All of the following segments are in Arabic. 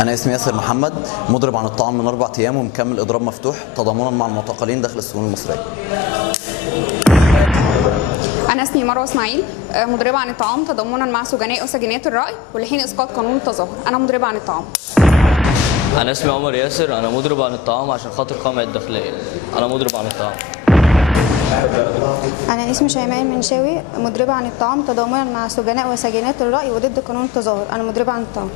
أنا اسمي ياسر محمد، مضرب عن الطعام من 4 أيام ومكمل إضراب مفتوح تضامنا مع المعتقلين داخل السجون المصرية. أنا اسمي مروة إسماعيل، مضربة عن الطعام تضامنا مع سجناء وسجينات الرأي ولحين إسقاط قانون التظاهر. أنا مضربة عن الطعام. أنا اسمي عمر ياسر، أنا مضرب عن الطعام عشان خاطر قمع الداخلية. أنا مضرب عن الطعام. أنا اسمي شيماء المنشاوي، مضربة عن الطعام تضامنا مع سجناء وسجينات الرأي وضد قانون التظاهر. أنا مضربة عن الطعام.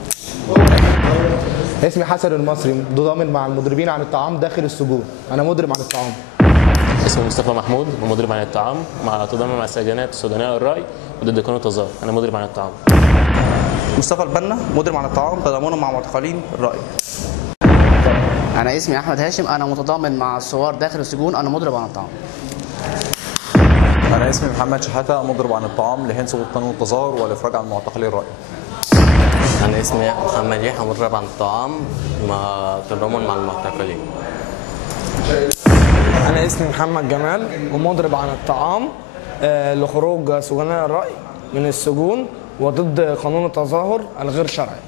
اسمي حسن المصري، متضامن مع المضربين عن الطعام داخل السجون. أنا مضرب عن الطعام. اسمي مصطفى محمود، ومضرب عن الطعام تضامن مع سجنات وسجناء الرأي وضد قانون التظاهر. أنا مضرب عن الطعام. مصطفى البنا، مضرب عن الطعام تضامنا مع معتقلين الرأي. أنا اسمي أحمد هاشم، أنا متضامن مع الثوار داخل السجون. أنا مضرب عن الطعام. أنا اسمي محمد شحاتة، مضرب عن الطعام لحين سقوط قانون التظاهر والإفراج عن معتقلي الرأي. أنا اسمي محمد يحيى، مضرب عن الطعام تضامن مع المعتقلين. أنا اسمي محمد جمال، ومضرب عن الطعام لخروج سجناء الرأي من السجون وضد قانون التظاهر الغير شرعي.